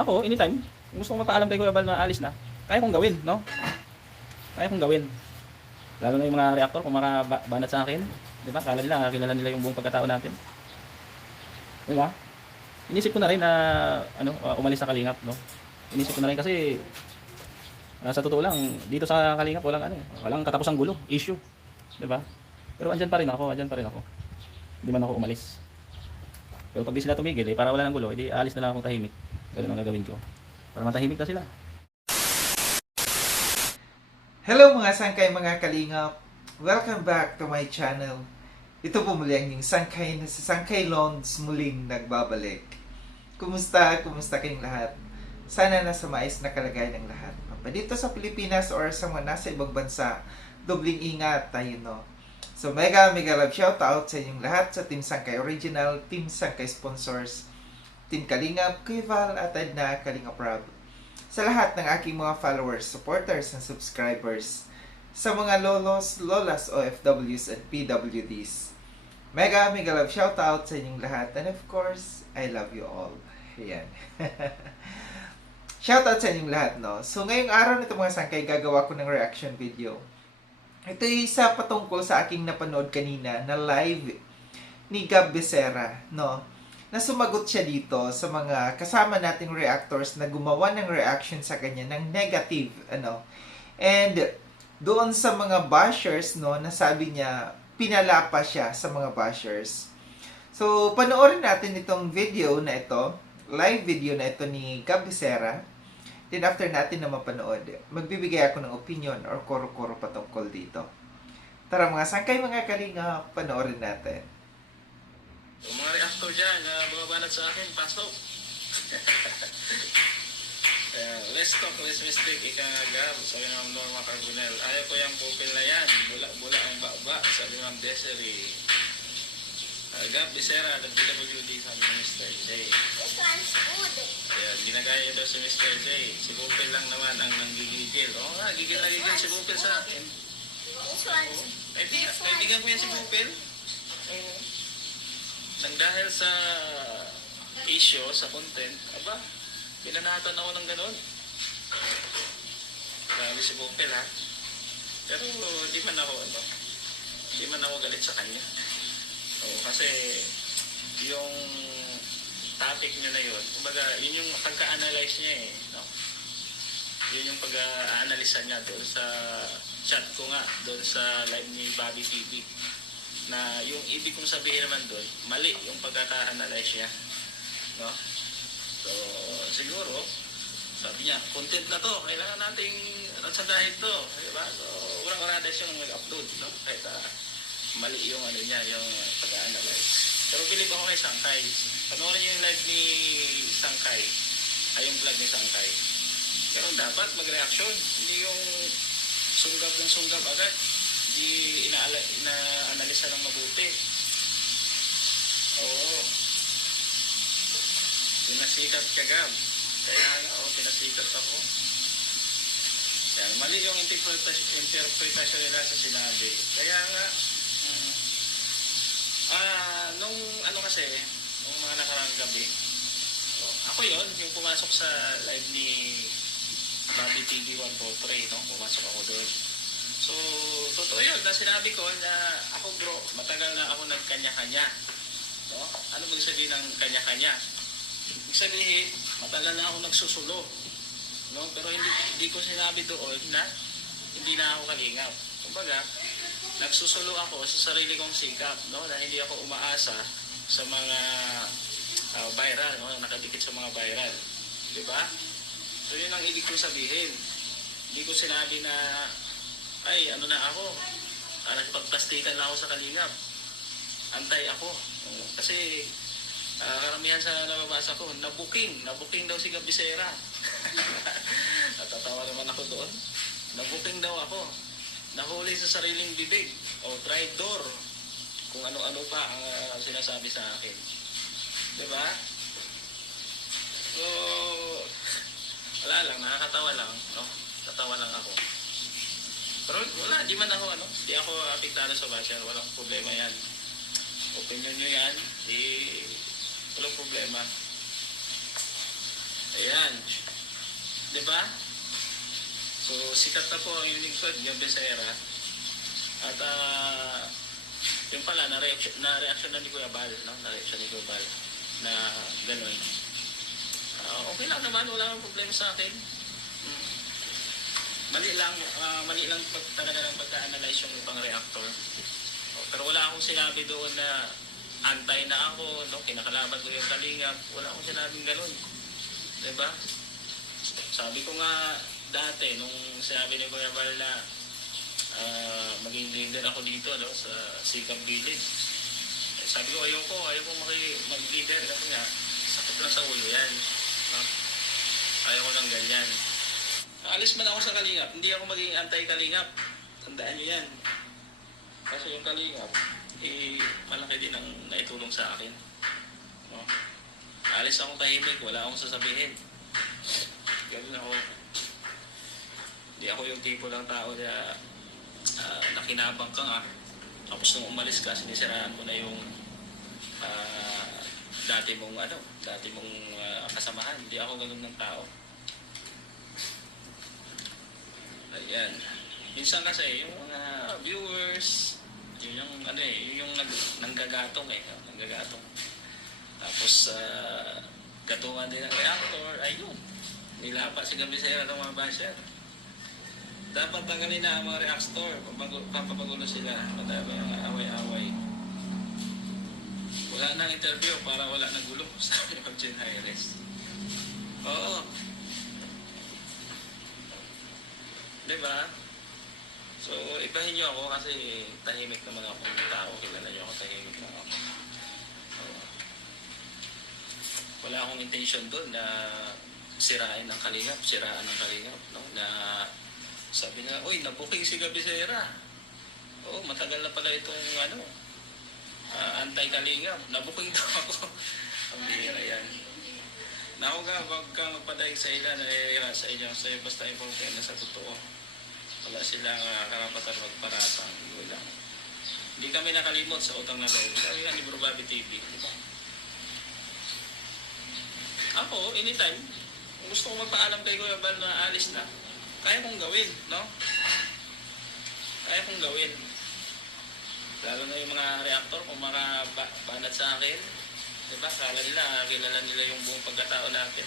ako, anytime, kung gusto kong magpaalam kay Kuya Bal na alis na, kaya kong gawin, no? Kaya kong gawin. Lalo na yung mga reactor, kung makabanat sa akin, di ba? Kala nila, kilala nila yung buong pagkatao natin. Di ba? Inisip ko na rin na, umalis sa Kalingap, no? Inisip ko na rin kasi, sa totoo lang, dito sa Kalingap, walang katapusang gulo, issue. Di ba? Pero andyan pa rin ako, Hindi man ako umalis. Pero pag di sila tumigil, para wala ng gulo, edi alis na lang akong tahimik. Ganun ang gagawin ko. Para matahimik na sila. Hello mga sangkay, mga kalingap! Welcome back to my channel. Ito po muli ang inyong sangkay na si Sangkay Lons muling nagbabalik. Kumusta? Kumusta kayong lahat? Sana nasa maayos na kalagayan ng lahat. Pa dito sa Pilipinas or sa mga nasa ibang bansa, dobling ingat tayo, no? So mega love shout out sa inyong lahat sa Team Sangkay Original, Team Sangkay Sponsors, Team Kalingap, Kuya Val at Edna Kalingap Rob. Sa lahat ng aking mga followers, supporters, and subscribers, sa mga lolos, lolas, OFWs, at PWDs. Mega love shout out sa inyong lahat, and of course, I love you all. Ayan. Shout out sa inyong lahat, no? So ngayong araw nito mga sangkay, gagawa ko ng reaction video. Ito ay isa patungkol sa aking napanood kanina na live ni Gab Becerra, no? Na sumagot siya dito sa mga kasama nating reactors na gumawa ng reaction sa kanya ng negative, ano. And doon sa mga bashers, no, nasabi niya pinalapa siya sa mga bashers. So panoorin natin itong video na ito, live video na ito ni Gab Becerra. Then after natin na mapanood, magbibigay ako ng opinion or koro-koro patungkol dito. Tara mga sangkay, mga kalinga, panoorin natin. Yung mga reactor dyan na bumabanat sa akin, pasok. Let's talk, let's mistake, ikagab, sabi ng Norma Carbonell. Ayaw ko yung pupil na yan, bula-bula ang baba, sabi ng Desiree. Gab Becerra, ng PWD, sabi ng Mr. J. This one's good. Ayan, ginagaya daw si Mr. J. Si Pupil lang naman ang nanggigigil. Oo nga, gigil na gigil si Pupil sa akin. This one's... Kaibigan ko yan si Pupil. Nang dahil sa issue, sa content, aba, pinanatan ako ng ganun. Grabe si Pupil, ha? Pero di man ako galit sa kanya. Kasi yung topic nyo na yun, kumbaga, yun yung pagka-analyze niya no? Yun yung pag-analyze niya doon sa chat ko nga, doon sa live ni Bobby TV. Na yung ibig kong sabihin naman doon, mali yung pagkaka-analyze niya. No? So, siguro, sabi niya, content na to, kailangan nating ransandahin to. Diba? So, wala siyang mag-upload, no? Kahit mali yung niya, yung pag-analyze. Pero bilib ako kay Sangkay. Panoorin niyo yung live ni Sangkay. Ay, yung vlog ni Sangkay. Pero dapat mag-reaction. Hindi yung sunggab ng sunggab agad. Hindi ina-analisa ng mabuti. Oo. Pinasikat ka, Gab. Kaya nga, pinasikat ako. Yan, mali yung interpretasyon nila sa sinabi. Kaya nga, nung kasi, nung mga nakarang gabi, ako yon yung pumasok sa live ni Bobby TV 143, no? Pumasok ako doon. So, totoo yun, na sinabi ko na ako bro, matagal na ako nagkanya-kanya. No? Ano bang sabihin ng kanya-kanya? Ibig sabihin, matagal na ako nagsusulo. No? Pero hindi ko sinabi doon na hindi na ako kalingap. Kumbaga, nagsusulo ako sa sarili kong sikap, no? Na hindi ako umaasa sa mga viral, no? Nakadikit sa mga viral. Di ba? So yun ang ibig kong sabihin. Hindi ko sinabi na, ay, ano na ako, nakipagplastikan na ako sa kalingap. Antay ako. Kasi, karamihan sa nababasa ko, nabuking daw si Gab Becerra. Natatawa naman ako doon. Nabuking daw ako. Nahuli sa sariling bibig o traitor, kung ano-ano pa ang sinasabi sa akin. Diba? So, wala lang, nakakatawa lang, no? Tatawa lang ako. Pero wala, di man ako, di ako apektado sa basher, walang problema yan. Opinion nyo yan, walang problema. Ayan. Di ba? So, sikat na po ang inyong lingkod, yung Becerra. At, yung pala, na-reaction na ni Kuya Bal, no? Na-reaction ni Kuya Bal na gano'n. Okay lang naman, wala nang problema sa akin. Mali lang talaga ng pagka-analyze yung ibang reactor. Pero wala akong sinabi doon na antay na ako, no? Kinakalaban ko yung Kalingap. Wala akong sinabing gano'n. Diba? Sabi ko nga dati, nung sinabi ni Kuya Val na maging leader ako dito, no? Sa Sikap Village. Sabi ko, ayoko mag-leader kasi nga, sakit lang sa ulo yan. No? Ayoko lang ganyan. Alis man ako sa Kalingap, hindi ako maging anti-Kalingap. Tandaan nyo yan. Kasi yung Kalingap, malaki din ang naitulong sa akin. No? Alis ako tahimik, wala akong sasabihin. Ganun ako. Hindi ako yung tipo ng tao na nakinabang ka nga. Tapos nung umalis ka, sinisiraan mo na yung dati mong kasamahan. Hindi ako ganun ng tao. Ayan. Minsan kasi yung mga viewers, yun yung nanggagatong nanggagatong. Tapos gatungan din ng reactor, ayun. Nilapa si Gabisera ng mga basher. Dapat tanggalin na ang mga reactor, papapagulo sila, madami ang away-away. Wala nang interview para wala nang gulo, sabi ni Jen Hayres. Oo. Diba? So, ibahin nyo ako kasi tahimik naman ako ng tao. Kilala nyo ako, tahimik lang ako. Wala akong intention doon na siraan ng Kalingap, no? Na sabi na, uy, nabuking si Gabisera. Oo, matagal na pala itong anti-Kalingap. Nabuking daw ako. Ang bihira yan. Naku ka, wag kang magpadaig sa ilan, nalilira sa inyo. Sa'yo basta important na sa totoo. Wala silang karapatan magparatang. Wala. Hindi kami nakalimot sa utang na loob. Sabi nga ni Bro Bobby TV. Diba? Ako, anytime, kung gusto ko magpaalam kay Kuya Bal na alis na, kaya kong gawin, no? Kaya kong gawin. Lalo na yung mga reactor, kung makabanat sa akin, diba? Kala nila, kilala nila yung buong pagkatao natin.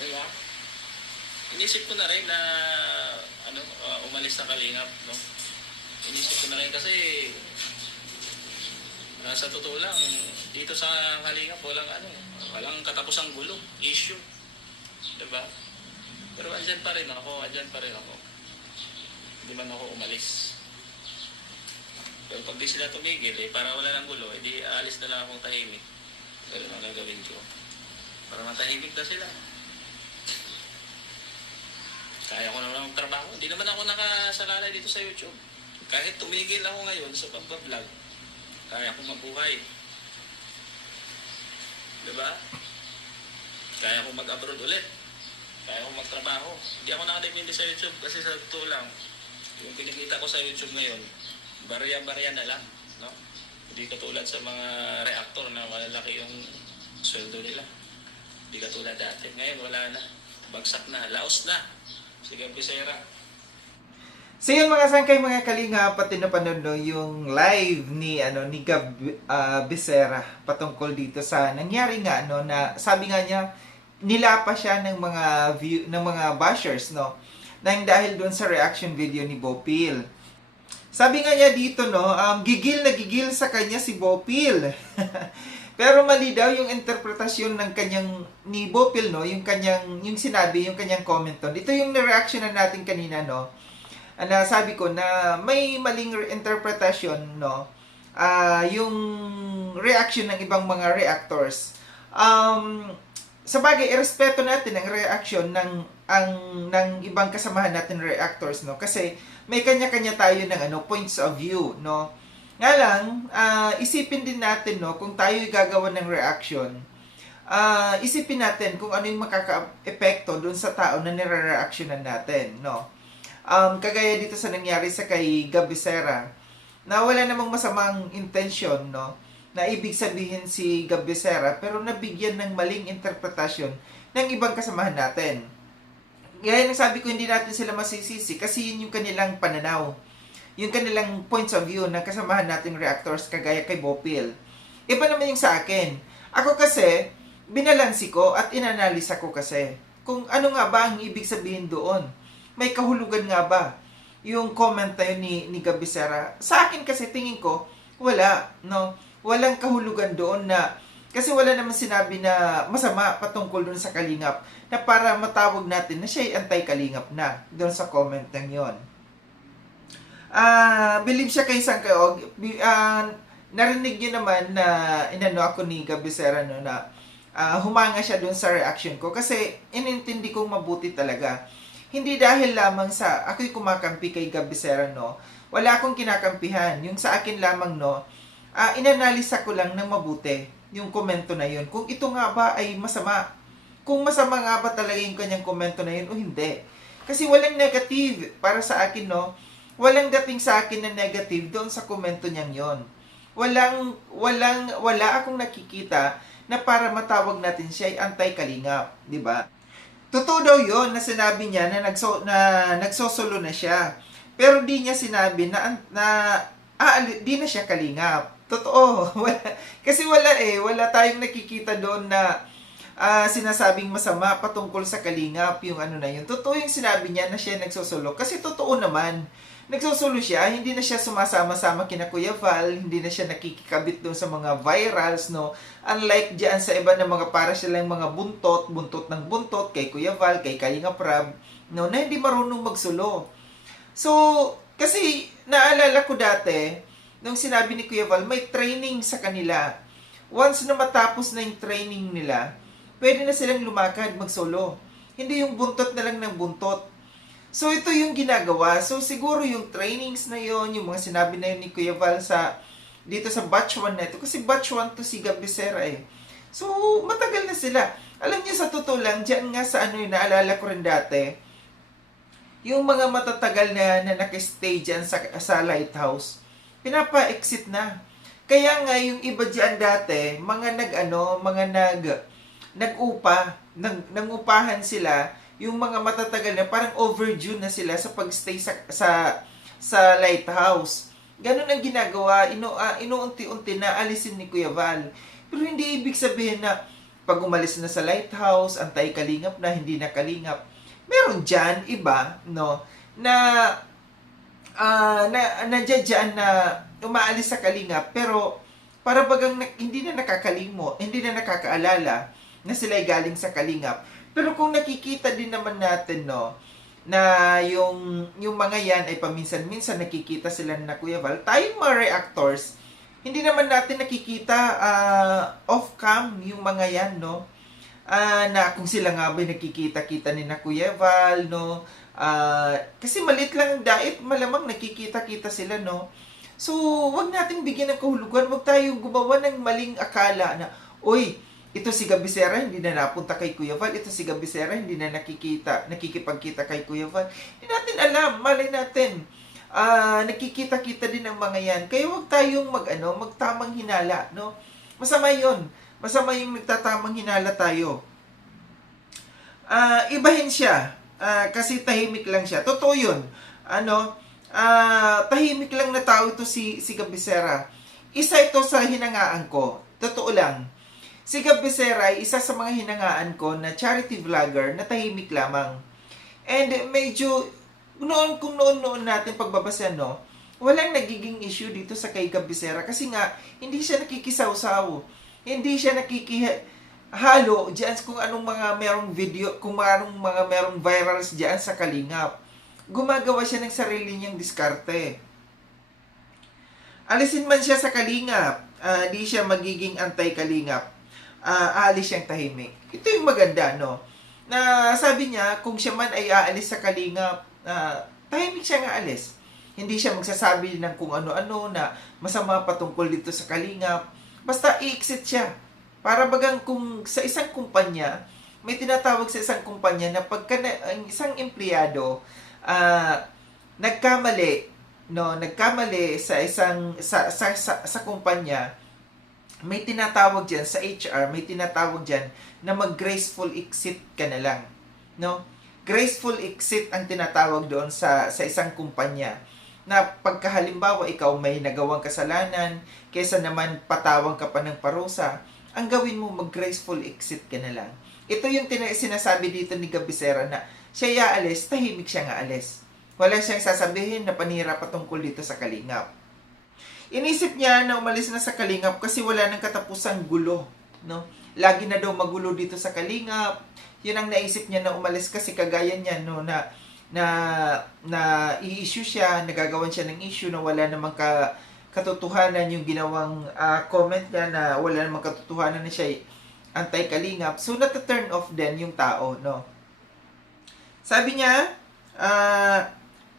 Diba? Inisip ko na rin na umalis na Kalingap, no? Inisip ko na rin kasi sa totoo lang, dito sa Kalingap walang katapusang gulo, issue. Diba? Pero andyan pa rin ako. Hindi man ako umalis. Pero pag di sila tumigil, para wala ng gulo, edi aalis na lang akong tahimik. Pero ang gagawin ko, para matahimik na sila. Kaya ko naman ang trabaho. Hindi naman ako nakasalalay dito sa YouTube. Kahit tumigil ako ngayon sa pagbablog, kaya akong mabuhay. Diba? Kaya akong mag-abroad ulit. Kaya akong magtrabaho. Hindi ako nakadepende sa YouTube kasi sa totoo lang, yung kinikita ko sa YouTube ngayon, barya-barya na lang. No? Hindi katulad sa mga reactor na malalaki yung sweldo nila. Hindi katulad dati. Ngayon wala na. Bagsak na. Laos na. Sige, Becerra. So yun mga sangkay, mga kalinga, pati napanood no, yung live ni Gab Becerra patungkol dito sa nangyari nga na sabi nga niya nilapa siya ng mga bashers no nang dahil doon sa reaction video ni Bopil. Sabi nga niya dito gigil na gigil sa kanya si Bopil. Pero mali daw yung interpretasyon ng ni Bopil yung sinabi, yung kanyang comment doon. Ito yung reaction na natin kanina na sabi ko na may maling interpretasyon yung reaction ng ibang mga reactors. Sa bagay, irespeto natin ang reaction ng ibang kasamahan natin reactors kasi may kanya-kanya tayo ng points of view Nga lang, isipin din natin kung tayo gagawa ng reaction, isipin natin kung ano yung makaka-epekto dun sa tao na nire-reactionan natin kagaya dito sa nangyari sa kay Gab Becerra na wala namang masamang intention na ibig sabihin si Gab Becerra pero nabigyan ng maling interpretasyon ng ibang kasamahan natin. Gaya ng sabi ko, hindi natin sila masisisi kasi yun yung kanilang pananaw. Yung kanilang points of view ng kasamahan nating reactors kagaya kay Bopil. Iba naman yung sa akin. Ako kasi, binalansi ko at inanalisa ko kasi kung ano nga ba ang ibig sabihin doon. May kahulugan nga ba yung comment na yun ni Gab Becerra? Sa akin kasi tingin ko, wala. No? Walang kahulugan doon na kasi wala naman sinabi na masama patungkol doon sa Kalingap na para matawag natin na siya ay anti-Kalingap na doon sa comment ng yon. Believe siya kay Sangkayog. Narinig nyo naman na inano ako ni Gab Becerra no, na humanga siya doon sa reaction ko kasi inintindi kong mabuti talaga. Hindi dahil lamang sa ako'y kumakampi kay Gab Becerra, no. Wala akong kinakampihan. Yung sa akin lamang, no, inanalisa ko lang ng mabuti yung komento na yun. Kung ito nga ba ay masama. Kung masama nga ba talaga yung kanyang komento na yun o hindi. Kasi walang negative para sa akin, no. Walang dating sa akin na negative doon sa komento niyang yon. Wala akong nakikita na para matawag natin siya ay anti-Kalingap, di ba? Totoo daw yon na sinabi niya na nagsosolo na siya. Pero di niya sinabi na di na siya Kalingap. Totoo. Kasi wala tayong nakikita doon na sinasabing masama patungkol sa Kalingap yung ano na yun. Totoo yung sinabi niya na siya nagsosolo. Kasi totoo naman. Nagsosolo siya, hindi na siya sumasama-sama kina Kuya Val, hindi na siya nakikikabit doon sa mga virals, no? Unlike diyan sa iba na mga para silang mga buntot ng buntot, kay Kuya Val, kay Kalinga Prab, no? Na hindi marunong magsulo. So, kasi naalala ko dati, nung sinabi ni Kuya Val, may training sa kanila. Once na matapos na yung training nila, pwede na silang lumakad, magsolo. Hindi yung buntot na lang ng buntot. So, ito yung ginagawa. So, siguro yung trainings na yon, yung mga sinabi na yun ni Kuya Val dito sa batch 1 na ito. Kasi batch 1 to si Gab Becerra eh. So, matagal na sila. Alam niyo, sa totoo lang, dyan nga sa ano yung naalala ko rin dati, yung mga matatagal na nakistay dyan sa lighthouse, pinapa-exit na. Kaya nga, yung iba dyan dati, nangupahan sila, yung mga matatagal na parang overdue na sila sa pagstay sa lighthouse. Ganun ang ginagawa, inuunti-unti na alisin ni Kuya Val. Pero hindi ibig sabihin na pag umalis na sa lighthouse, anti-Kalingap na, hindi na Kalingap. Meron dyan iba, no, na nandiyan na umaalis sa Kalingap, pero para bagang hindi na nakakaalala na sila ay galing sa Kalingap. Pero kung nakikita din naman natin, no, na yung mga yan ay paminsan-minsan nakikita sila na Kuya Val, tayong mga reactors, hindi naman natin nakikita off-cam yung mga yan, no, na kung sila nga ba nakikita-kita ni na Kuya Val, no, kasi maliit lang ang dait, malamang nakikita-kita sila, no. So, wag natin bigyan ng kahulugan, wag tayong gumawa ng maling akala na, uy, ito si Gab Becerra, hindi na napunta kay Kuya Val. Ito si Gab Becerra, hindi na nakikipagkita kay Kuya Val. Hindi natin alam, malay natin. Nakikita-kita din ang mga yan. Kaya huwag tayong magtamang hinala, no? Masama yun. Masama yung nagtatamang hinala tayo. Ibahin siya. Kasi tahimik lang siya. Totoo yun. Tahimik lang na tao ito si Gab Becerra. Isa ito sa hinangaan ko. Totoo lang. Si Gab Becerra ay isa sa mga hinangaan ko na charity vlogger na tahimik lamang. And medyo, kung noon natin pagbabasa, no, walang nagiging issue dito sa kay Gab Becerra kasi nga, hindi siya nakikisaw-saw. Hindi siya nakikihalo diyan kung anong mga merong video, kung anong mga merong virals diyan sa Kalingap. Gumagawa siya ng sarili niyang diskarte. Alisin man siya sa Kalingap, di siya magiging anti-Kalingap. Aalis siyang tahimik. Ito yung maganda, no? Na sabi niya, kung siya man ay aalis sa Kalingap, tahimik siya nga alis. Hindi siya magsasabi ng kung ano-ano na masama patungkol dito sa Kalingap. Basta i-exit siya. Para bagang kung sa isang kumpanya, may tinatawag sa isang kumpanya na pagka ang isang empleyado nagkamali sa isang sa kumpanya, may tinatawag dyan sa HR, may tinatawag dyan na mag-graceful exit ka na lang. No? Graceful exit ang tinatawag doon sa isang kumpanya. Na pagkahalimbawa ikaw may nagawang kasalanan, kaysa naman patawang ka pa ng parusa, ang gawin mo mag-graceful exit ka na lang. Ito yung sinasabi dito ni Gabisera na siya aalis, tahimik siya nga alis. Wala siyang sasabihin na panira patungkol dito sa Kalingap. Inisip niya na umalis na sa Kalingap kasi wala nang katapusang gulo. No? Lagi na daw magulo dito sa Kalingap. Yun ang naisip niya na umalis kasi kagaya niya no, na i-issue siya, nagagawan siya ng issue na wala namang katotohanan yung ginawang comment niya na wala namang katotohanan na siya anti-Kalingap. So, nata-turn off din yung tao, no? Sabi niya,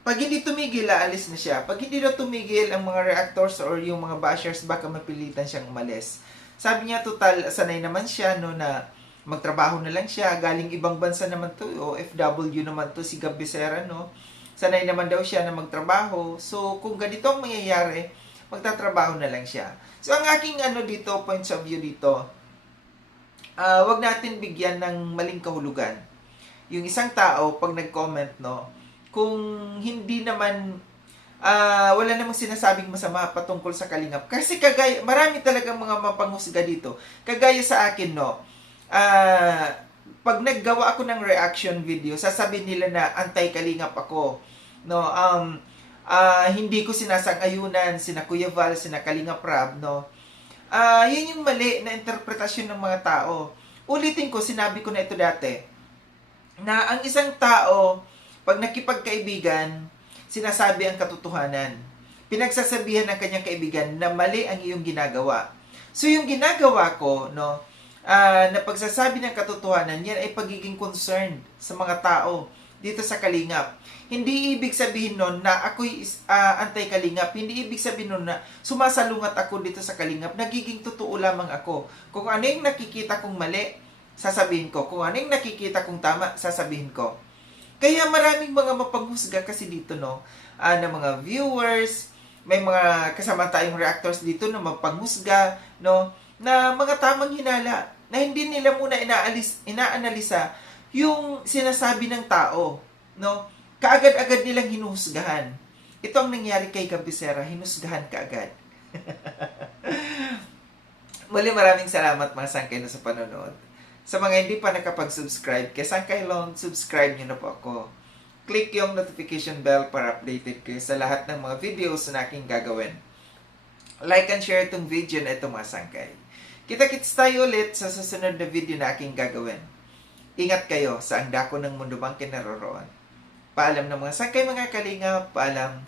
pag hindi tumigil, aalis na siya. Pag hindi na tumigil ang mga reactors or yung mga bashers, baka mapilitan siyang umalis. Sabi niya, total, sanay naman siya, no, na magtrabaho na lang siya. Galing ibang bansa naman to, OFW naman to si Gabisera, no? Sanay naman daw siya na magtrabaho. So, kung ganito ang mangyayari, magtatrabaho na lang siya. So, ang aking points of view dito, wag natin bigyan ng maling kahulugan. Yung isang tao, pag nag-comment, no, kung hindi naman, wala namang sinasabing masama patungkol sa Kalingap. Kasi marami talagang mga mapanghusga dito. Kagaya sa akin, no, pag naggawa ako ng reaction video, sasabihin nila na anti-Kalingap ako. No, hindi ko sinasang-ayunan, sina Kuya Val, sina Kalingap Rab, no. Yun yung mali na interpretasyon ng mga tao. Ulitin ko, sinabi ko na ito dati, na ang isang tao, pag nakipagkaibigan, sinasabi ang katotohanan. Pinagsasabihan ng kanyang kaibigan na mali ang iyong ginagawa. So yung ginagawa ko, no, na pagsasabi ng katotohanan, yan ay pagiging concerned sa mga tao dito sa Kalingap. Hindi ibig sabihin nun na ako'y anti-Kalingap. Hindi ibig sabihin nun na sumasalungat ako dito sa Kalingap. Nagiging totoo lamang ako. Kung ano yung nakikita kong mali, sasabihin ko. Kung ano yung nakikita kong tama, sasabihin ko. Kaya maraming mga mapanghusga kasi dito, no, na mga viewers, may mga kasama tayong reactors dito na mapanghusga, no, na mga tamang hinala, na hindi nila muna inaanalisa yung sinasabi ng tao, no? Kaagad-agad nilang hinuhusgahan. Ito ang nangyari kay Gabisera, hinusgahan kaagad. Muli maraming salamat mga sangkay na sa panonood. Sa mga hindi pa nakapag-subscribe kay Sangkay Lone, subscribe nyo na po ako. Click yung notification bell para updated kayo sa lahat ng mga videos na aking gagawin. Like and share itong video na ito mga sangkay. Kita-kits tayo ulit sa susunod na video na aking gagawin. Ingat kayo sa ang dako ng mundo bang kinaroroon. Paalam ng mga sangkay mga kalingap, paalam.